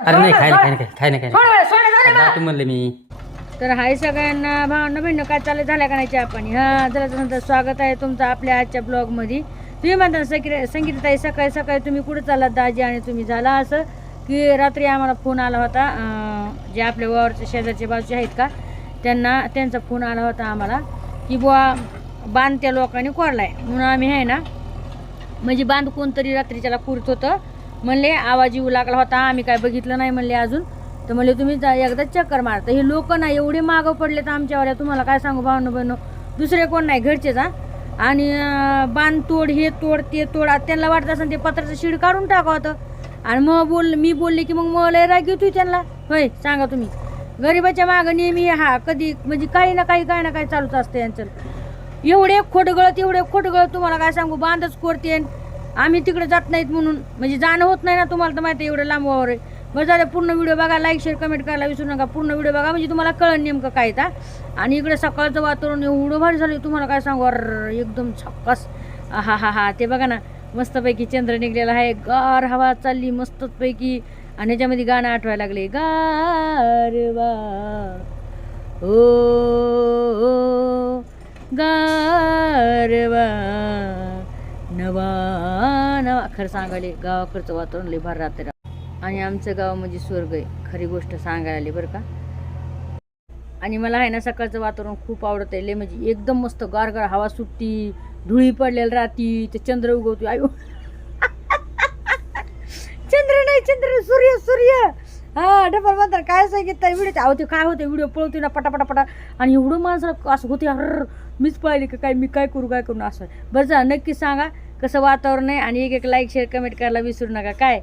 अरे नाही खाय ना खाय ना खाय ना खाय सोड बरं, सोड, सोड ना बरं. तू म्हणले मी. तर हाय सगळ्यांना भावना बहिण काय चालू झाल्या का नाही चहा पाणी? हा जरा नंतर स्वागत आहे तुमचं आपल्या आजच्या ब्लॉगमध्ये. तुम्ही म्हणता संगीत संगीताई सकाळी सकाळी तुम्ही कुठे चाललात दाजी आणि तुम्ही झाला असं? की रात्री आम्हाला फोन आला होता जे आपल्या वावरचे शेजारचे बाजूचे आहेत का? त्यांना त्यांचा फोन आला होता आम्हाला की बुवा बांध त्या लोकांनी कोरलाय. म्हणून आम्ही आहे ना म्हणजे बांध कोणतरी रात्रीच्याला पुरत होतं म्हणले आवाज येऊ लागला होता आम्ही काय बघितलं नाही म्हणले अजून. तर म्हणले तुम्ही जा एकदा चक्कर मार. तर हे लोक ना एवढे मागं पडले तर आमच्यावर तुम्हाला काय सांगू भावनं बहिणं? दुसरे कोण नाही घरचेच हा. आणि बांध तोड हे तोड ते तोड त्यांना वाटत असं ते पत्राचं शिड काढून टाकावं होतं आणि मग बोल मी बोलले की मग मला राग येतोय त्यांना. होय सांगा तुम्ही. गरिबाच्या मागं नेहमी हा कधी म्हणजे काही ना काही काही ना काही चालूच असतं यांचं. एवढे खोटगळत एवढे खोटगळत तुम्हाला काय सांगू बांधच कोरते आम्ही तिकडे जात नाहीत म्हणून. म्हणजे जाणं होत नाही ना तुम्हाला तर माहिती आहे एवढं लांब वावर आहे. बरं झालं पूर्ण व्हिडिओ बघा लाईक शेअर कमेंट करायला विसरू नका. पूर्ण व्हिडिओ बघा म्हणजे तुम्हाला कळण नेमकं काय ता आणि इकडे सकाळचं वातावरण एवढं भारी झालं तुम्हाला काय सांगू? अर एकदम छक्कस. हा हा हा ते बघा ना. मस्तपैकी चंद्र निघलेला आहे. गार हवा चालली मस्तपैकी. आणि ह्याच्यामध्ये गाणं आठवायला लागले. गारवा ओ ओ, गारवा नवा नवा. खरं सांगायले गावाकडचं वातावरण लय भार राहते आणि आमचं गाव म्हणजे स्वर्ग आहे. खरी गोष्ट सांगायला आली बरं का? आणि मला आहे ना सकाळचं वातावरण खूप आवडत आहे लय म्हणजे एकदम मस्त गारगार हवा सुटती धुळी पडलेली राहती ते चंद्र उगवतो आयो. चंद्र नाही चंद्र सूर्य सूर्य. हा डबल म्हणतात काय सांगितलं व्हिडिओ अहो काय होते व्हिडिओ पळवते ना पटापटापटा आणि एवढं माणसाला असं होते अर मीच पळाली का काय मी काय करू काय करू असं बरं जा नक्की सांगा. कसं वातावरण आहे आणि एक एक लाईक शेअर कमेंट करायला विसरू नका. काय?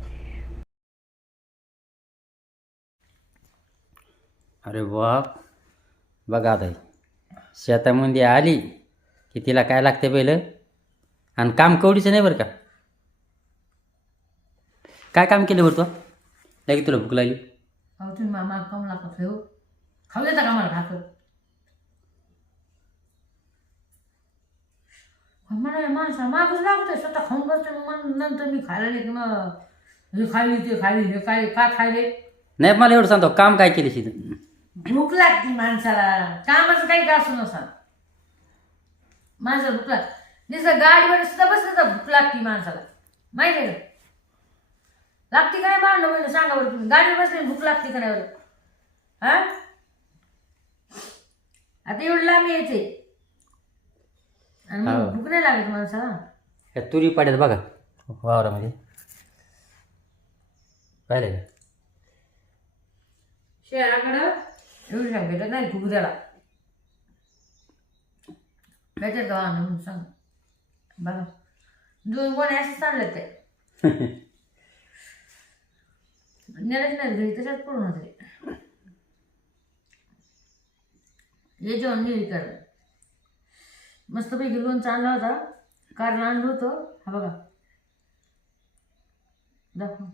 अरे बाप. बघा आता. शेतामध्ये आली की तिला काय लागते पहिलं? आणि काम कवडीचं नाही बरं का? काय काम केलं बरं तू? लगेच तुला भूक लागली. तुम्ही मामा काऊन लागतो खाऊ देता का मला भाकर मला माणसा मागच लागतोय स्वतः खाऊन बसते मग नंतर मी खायला की मग हे खाली ते खाली हे काय का खायले? नाही मला एवढं सांगतो काम काय केलं शिथ भूक लागते माणसाला. कामाचं काही का असू नसा माणसाला भूक लागते. नुसतं गाडीवर सुद्धा बसलं तर भूक लागते माणसाला. माहिती आहे का? लागते का नाही भांडण म्हणजे सांगा बरं तुम्ही. गाडीवर बसले भूक लागते का नाही बरं? हा? आता एवढं लांब यायचंय. आणि मग हो. भूक नाही लागत माणसाला. ह्या तुरी पाड्यात बघा. वावरामध्ये. पाहिलं का? शहराकडं एवढी सांगितलं नाही द्याला गावा म्हणून सांग. बघा. दोन कोणी असं चाललं ते. नेलंच नाही घरी तशाच पडून होते. हे जेवण मी कर मस्तपैकी लोणचं आणला होता. कारण आणलं होतं. हा बघा. दाखव.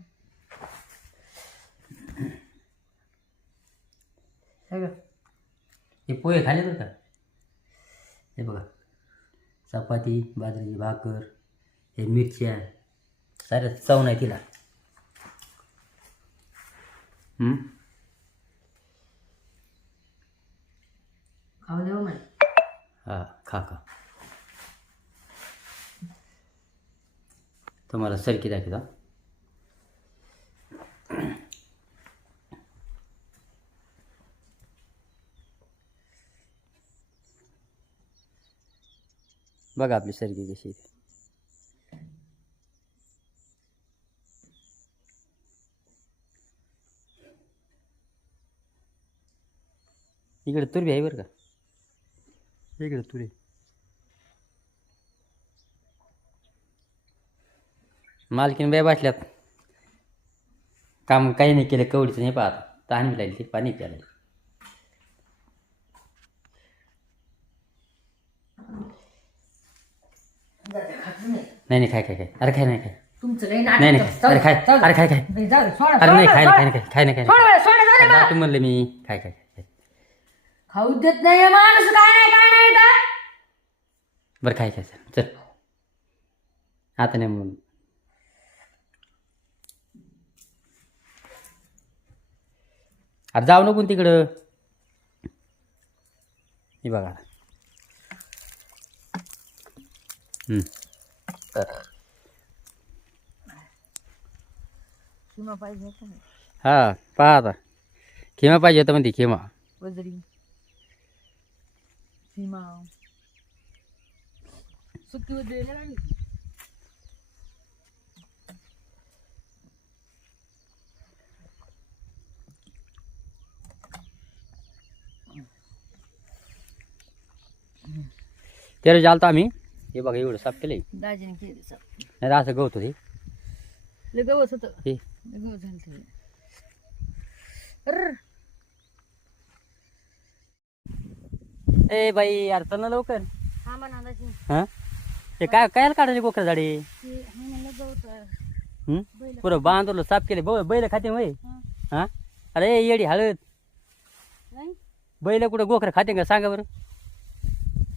हे हे पोहे खाले बरं का? हे बघा. चपाती बाजरीची भाकर हे मिरच्या साऱ्या चव नाही तिला? खाऊ देऊ म्हणे. हा खा खा. तुम्हाला सरकी दाखवता. बघा आपली सरकी कशी आहे. इकडे तुरबी आहे बरं का? इकडे तुरी. मालकीन बाय बसल्यात. काम काही नाही केलं कवडीचं नाही पाहत. तहान लागली ते पाणी प्यायला नाही नाही खाय खाय खाय. अरे खाय नाही खाय. तुमचं काही नाही नाही अरे खाय. अरे खाय खाय. अरे नाही खाय नाही खाय खाय नाही खाय नाही खाय. तू म्हणलं मी खाय खाय खाय. खाऊ देत नाही माणूस काय नाही काय नाही का बरं खाय खाय चल. चल आता नाही म्हणून. अरे जाऊ नको ना तिकडं. हे बघा हम्म. किंवा पाहिजे का नाही हा पहा आता. खेमा पाहिजे होतं म्हणते खेमा. वजरी. सीमा सुकी वजरी लागली त्याला जालतो आम्ही हे बघा एवढं साफ केलंय दाजीने केली साप नाही तर असं गवत होते लय गवत होतं हे लय गवत झालं ते अर्र ए बाई यार चल ना लवकर. हा म्हणा दाजी हां? काय कायला काढायचे कोकरा झाडे? ते हा म्हणलं गवत हं? बैल पुरं बांधवलं साफ केले ब बैल खाते वय. हा. हां? अरे येडी हळद. नाही? बैल कुठं गोखरं खाते का? सांगा बरं.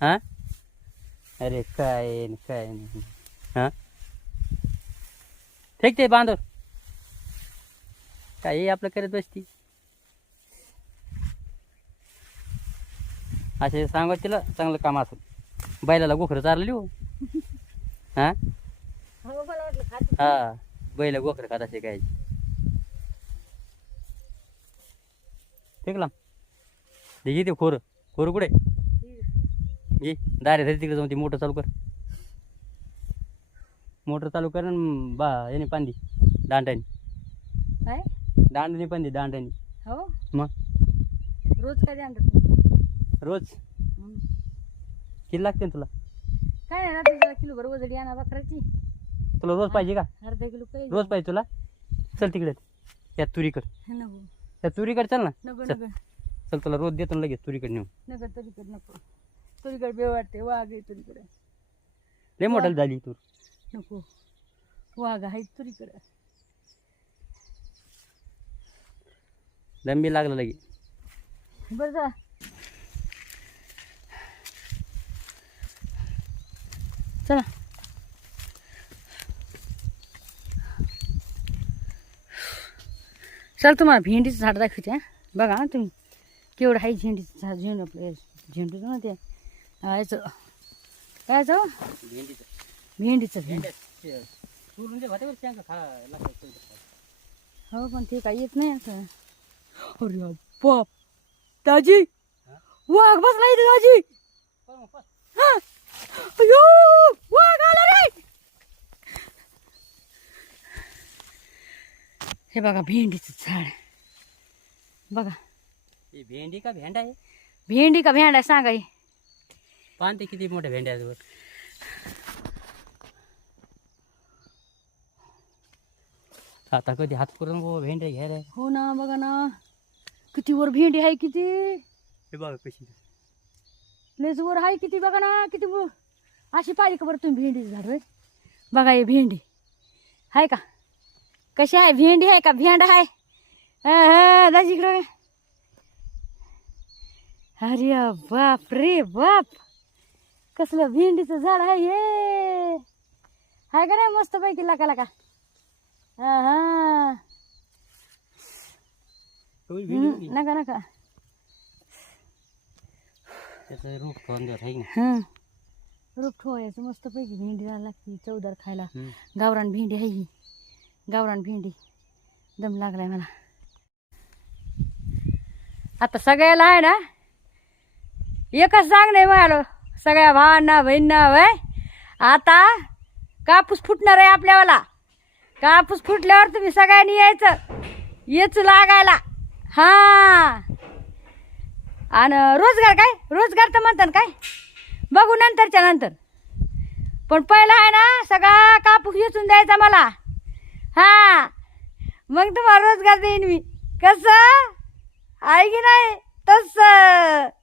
हां? अरे काय न काय नाही हां? ठीक ते बांधव काय हे आपलं करत बसती? असे सांगा तिला चांगलं काम असं बैलाला गोखरं चारलं हां. हो? खात हा बैल गोखरं खात असे काय. फेकला ते घे ते खोरं. खोरं कुठे? घे. दारे धरी तिकडे जाऊन ती मोटर चालू कर. मोटर चालू कर बा याने पांदी. दांड्याने. काय? दांड्याने पांदी दांड्याने. हो. मग? रोज काय तुम्ही? रोज. किती लागते ना तुला? काय रात्री जरा किलो बरोबर वजडी आणा बकराची तुला रोज पाहिजे का? अर्धा किलो काही रोज पाहिजे तुला? चल तिकडे. या तुरीकड. नको. त्या तुरीकड चल ना. नको चल. नको. चल तुला रोज देतो ना लगेच तुरीकड नेऊन. नको तुरीकडे नको. तुरीकडे बे वाटते वाघ आहे तुरीकडे. लय मोठल झाली तूर. नको. वाघ आहे तुरीकडे. दंबी लागला लगे बरं जा. चला. चल तुम्हाला भेंडीचं झाड दाखवते हा. बघा हा तुम्ही. केवढं आहे झेंडीचं झाड झेंडू आपलं झेंडूचं ना ते. हा, याचं. काय याचं? भेंडीचं. भेंडी हो पण ते काही येत नाही असं अरे बाप. दाजी. वाघ बसला इथे दाजी. हा. अयो हे बघा भेंडीचं झाड. बघा. ही भेंडी का भेंडा आहे? भेंडी का भेंडा सांगा हे. पानते किती मोठ्या भेंड्या आहेत वर. आता कधी हात करून गो भेंड्या घ्यायला हो ना बघा ना. किती वर भेंडी आहे किती? हे बघा कशी. लयच वर आहे किती बघा ना किती वर अशी पाहिजे का बरं तुम्ही भेंडीचं झाड होय? बघा हे भेंडी. आहे का? कशी आहे? भेंडी आहे का? भेंड आहे. दाजी इकडं अरे बाप रे बाप. कसलं भेंडीचं झाड आहे हे. आहे का नाही? मस्त पैकी लाका लाका. हा हा. नका नका. त्याचं खाऊन हं रूप ठेवायचं मस्त पैकी भेंडी द्यायला लागते चवदार खायला. गावरान भेंडी आहे ही. गावरान भेंडी. दम लागलाय मला. आता सगळ्याला आहे ना एकच सांग नाही मिळालं. सगळ्या भावांना बहिणींना वय आता कापूस फुटणार आहे आपल्यावाला. कापूस फुटल्यावर तुम्ही सगळ्यांनी यायचं. येच लागायला. हा. आणि रोजगार काय? रोजगार तर म्हणतात काय? बघू नंतरच्या नंतर. पण पहिला आहे ना सगळा कापूस वेचून द्यायचा मला. हा. मग तुम्हाला रोजगार देईन मी. कसं? आहे की नाही? तसं.